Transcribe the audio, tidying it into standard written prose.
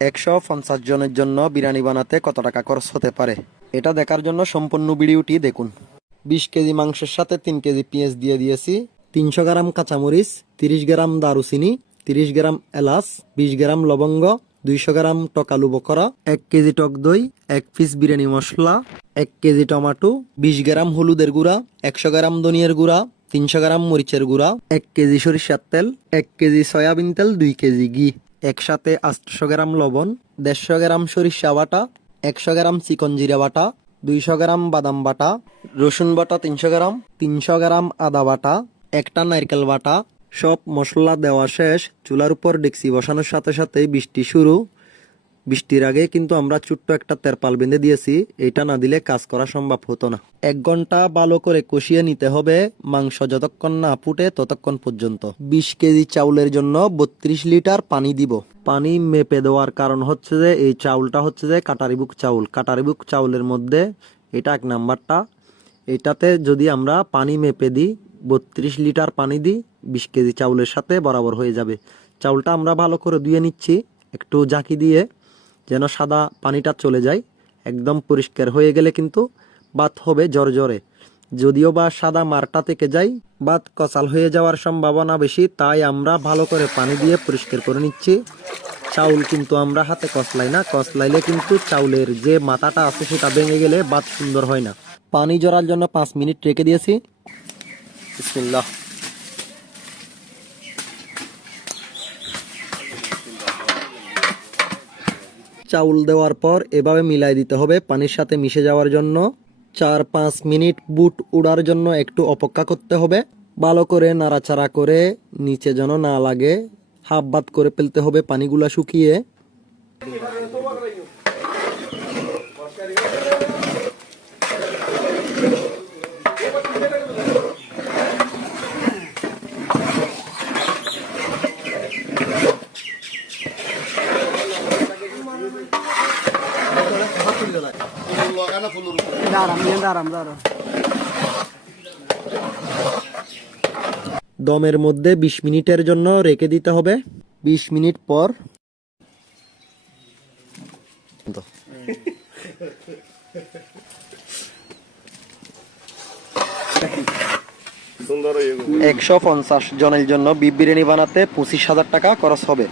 150 জনের জন্য বিরিয়ানি বানাতে কত টাকা খরচ হতে পারে এটা দেখার জন্য সম্পূর্ণ ভিডিওটি দেখুন। 20 কেজি মাংসের সাথে 3 কেজি পেঁয়াজ দিয়ে দিয়েছি, 300 গ্রাম কাঁচামরিচ, 30 গ্রাম দারুচিনি, 30 গ্রাম এলাচ, 20 গ্রাম লবঙ্গ, 200 গ্রাম টকালু বকরা, 1 কেজি টক দই, 1 পিস বিরিয়ানি মশলা, 1 কেজি টমেটো, 20 গ্রাম হলুদের গুঁড়া, 100 গ্রাম ধনিয়ার গুঁড়া, 300 গ্রাম মরিচের গুঁড়া, 1 কেজি সরিষার তেল, 1 কেজি সয়াবিন তেল, 2 কেজি ঘি, একসাথে 800 গ্রাম লবণ, 150 গ্রাম সরিষা বাটা, 100 গ্রাম চিকন জিরা বাটা, 200 গ্রাম বাদাম বাটা, রসুন বাটা 300 গ্রাম, 300 গ্রাম আদা বাটা, একটা নারকেল বাটা। সব মশলা দেওয়া শেষ। চুলার উপর ডেকচি বসানোর সাথে সাথে বৃষ্টি শুরু। বৃষ্টির আগে কিন্তু আমরা ছোট্ট একটা তেরপাল বেঁধে দিয়েছি, এটা না দিলে কাজ করা সম্ভব হতো না। 1 ঘন্টা ভালো করে কষিয়ে নিতে হবে, মাংস যতক্ষণ না ফুটে ততক্ষণ পর্যন্ত। 20 কেজি চাউলের জন্য 32 লিটার পানি দিব। পানি মেপে দেওয়ার কারণ হচ্ছে যে এই চাউলটা হচ্ছে যে কাটারিবুক চাউল। কাটারিবুক চাউলের মধ্যে এটা 1 নাম্বারটা। এটাতে যদি আমরা পানি মেপে দিই, 32 লিটার পানি দিই, 20 কেজি চাউলের সাথে বরাবর হয়ে যাবে। চাউলটা আমরা ভালো করে ধুয়ে নিচ্ছি একটু ঝাঁকি দিয়ে, যেন সাদা পানিটা চলে যায়। একদম পরিষ্কার হয়ে গেলে কিন্তু ভাত হবে জরজরে। যদিও বা সাদা মারটা থেকে যায়, ভাত কচাল হয়ে যাওয়ার সম্ভাবনা বেশি, তাই আমরা ভালো করে পানি দিয়ে পরিষ্কার করে নিচ্ছি। চাউল কিন্তু আমরা হাতে কচলাই না, কচলাইলে কিন্তু চাউলের যে মাথাটা আছে সেটা ভেঙে গেলে ভাত সুন্দর হয় না। পানি জড়ার জন্য 5 মিনিট রেখে দিয়েছি। বিসমিল্লাহ। চাউল দেওয়ার পর এভাবে মিলাই দিতে হবে পানির সাথে মিশে যাওয়ার জন্য। 4-5 মিনিট বুট উড়ার জন্য একটু অপেক্ষা করতে হবে। ভালো করে নাড়াচাড়া করে নিচে যেন না লাগে, হাফ ভাত করে ফেলতে হবে পানিগুলা শুকিয়ে। দমের মধ্যে 20 মিনিটের জন্য রেখে দিতে হবে। 20 মিনিট পর সুন্দর 150 জনের জন্য বিফ বিরিয়ানি বানাতে 25,000 টাকা খরচ হবে।